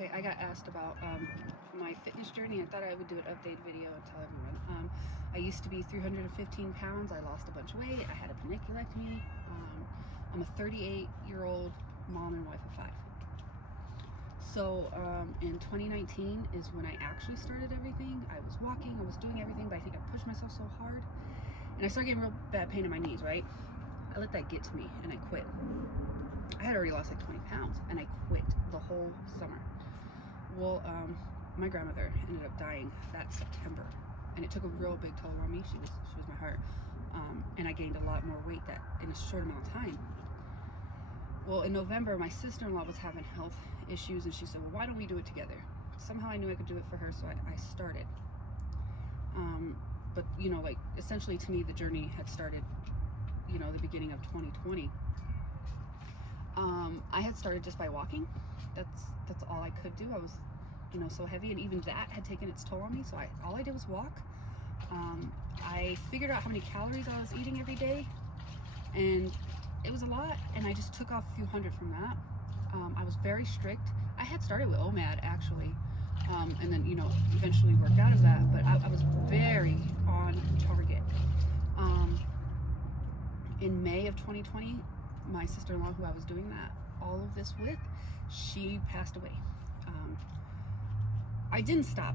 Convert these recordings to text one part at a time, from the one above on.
Okay, I got asked about my fitness journey. I thought I would do an update video and tell everyone. I used to be 315 pounds. I lost a bunch of weight. I had a paniculectomy. I'm a 38-year-old mom and wife of 5. So in 2019 is when I actually started everything. I was walking, I was doing everything, but I think I pushed myself so hard. And I started getting real bad pain in my knees, right? I let that get to me and I quit. I had already lost like 20 pounds and I quit the whole summer. Well, my grandmother ended up dying that September, and it took a real big toll on me. She was my heart, and I gained a lot more weight that in a short amount of time. Well, in November, my sister-in-law was having health issues, and she said, well, why don't we do it together? Somehow I knew I could do it for her, so I started. But you know, like essentially to me, the journey had started, you know, the beginning of 2020. I had started just by walking. That's all I could do. I was, you know, so heavy, and even that had taken its toll on me. So all I did was walk. I figured out how many calories I was eating every day, and it was a lot. And I just took off a few hundred from that. I was very strict. I had started with OMAD actually, and then, you know, eventually worked out of that. But I was very on target. In May of 2020, my sister-in-law, who I was doing all of this with, she passed away. I didn't stop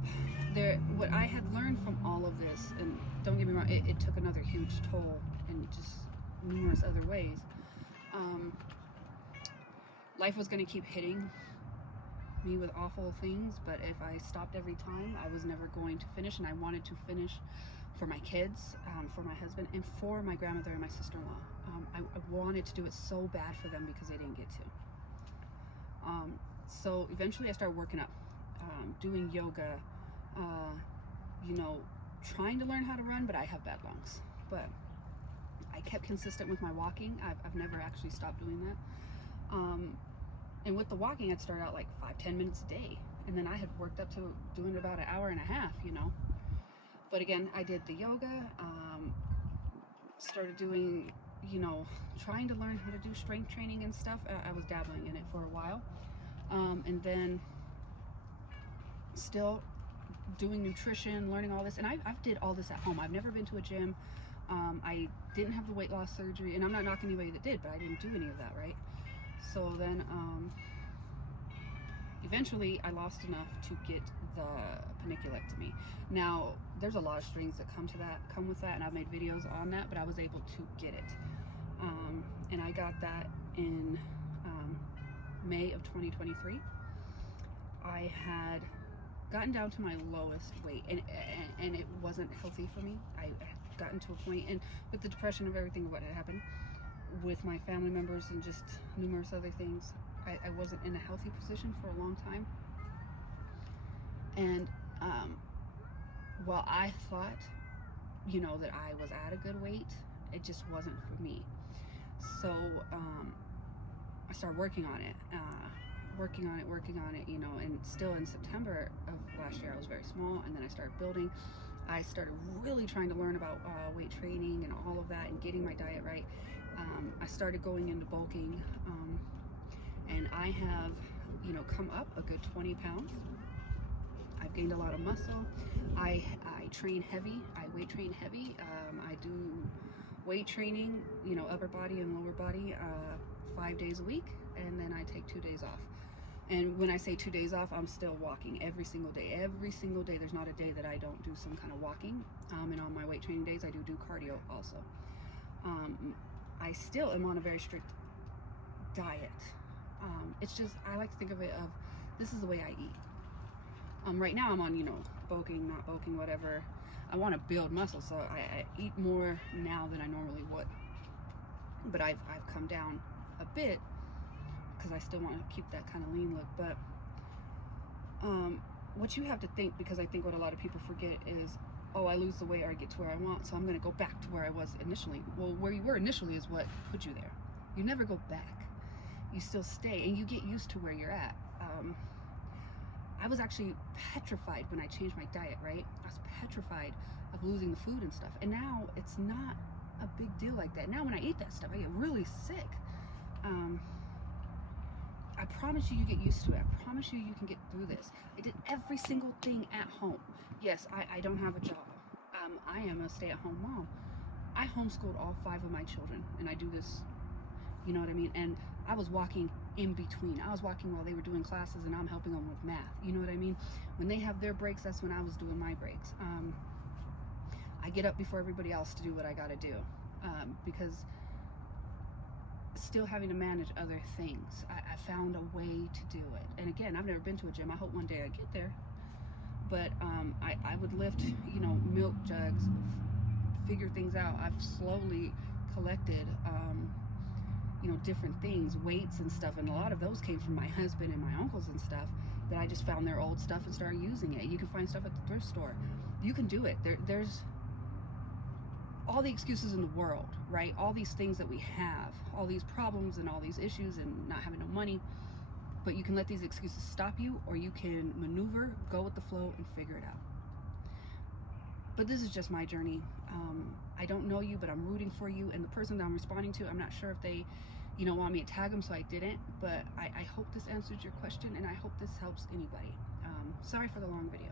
there. What I had learned from all of this, and don't get me wrong, it took another huge toll in just numerous other ways. Life was going to keep hitting me with awful things, but if I stopped every time, I was never going to finish. And I wanted to finish for my kids, for my husband, and for my grandmother and my sister-in-law. I wanted to do it so bad for them because they didn't get to. So eventually I started working up, doing yoga, you know, trying to learn how to run, but I have bad lungs. But I kept consistent with my walking. I've never actually stopped doing that. And with the walking, I'd start out like 5-10 minutes a day. And then I had worked up to doing about an hour and a half, you know. But again, I did the yoga, started doing, you know, trying to learn how to do strength training and stuff. I was dabbling in it for a while. And then still doing nutrition, learning all this. And I've did all this at home. I've never been to a gym. I didn't have the weight loss surgery, and I'm not knocking anybody that did, but I didn't do any of that, right? So then eventually I lost enough to get the paniculectomy. Now there's a lot of strings that come with that, and I've made videos on that, but I was able to get it. And I got that in May of 2023. I had gotten down to my lowest weight, and it wasn't healthy for me. I had gotten to a point, and with the depression of everything, what had happened with my family members and just numerous other things, I wasn't in a healthy position for a long time. And while I thought, you know, that I was at a good weight, it just wasn't for me. So I started working on it, you know, and still in September of last year I was very small, and then I started building. I started really trying to learn about weight training and all of that and getting my diet right. I started going into bulking, and I have, you know, come up a good 20 pounds. I've gained a lot of muscle. I train heavy. I weight train heavy. I do weight training, you know, upper body and lower body, 5 days a week, and then I take 2 days off. And when I say 2 days off, I'm still walking every single day. Every single day, there's not a day that I don't do some kind of walking. And on my weight training days, I do cardio also. I still am on a very strict diet. It's just, I like to think of it of, this is the way I eat. Right now I'm on, you know, bulking, not bulking, whatever. I want to build muscle, so I eat more now than I normally would. But I've come down a bit because I still want to keep that kind of lean look. But what you have to think, because I think what a lot of people forget is, oh, I lose the weight or I get to where I want, so I'm going to go back to where I was initially. Well, where you were initially is what put you there. You never go back. You still stay, and you get used to where you're at. I was actually petrified when I changed my diet, right? I was petrified of losing the food and stuff. And now it's not a big deal like that. Now when I eat that stuff, I get really sick. I promise you, you get used to it. I promise you, you can get through this. I did every single thing at home. Yes, I don't have a job. I am a stay-at-home mom. I homeschooled all 5 of my children, and I do this, you know what I mean? And I was walking in between. I was walking while they were doing classes, and I'm helping them with math. You know what I mean? When they have their breaks, that's when I was doing my breaks. I get up before everybody else to do what I got to do, because still having to manage other things, I found a way to do it. And again, I've never been to a gym. I hope one day I get there. But I would lift, you know, milk jugs, figure things out. I've slowly collected, you know, different things, weights and stuff, and a lot of those came from my husband and my uncles and stuff, that I just found their old stuff and started using it. You can find stuff at the thrift store. You can do it. There's all the excuses in the world, right? All these things that we have, all these problems and all these issues and not having no money, but you can let these excuses stop you, or you can maneuver, go with the flow, and figure it out. But this is just my journey. I don't know you, but I'm rooting for you. And the person that I'm responding to, I'm not sure if they, you know, want me to tag them, so I didn't. But I hope this answers your question, and I hope this helps anybody. Sorry for the long video.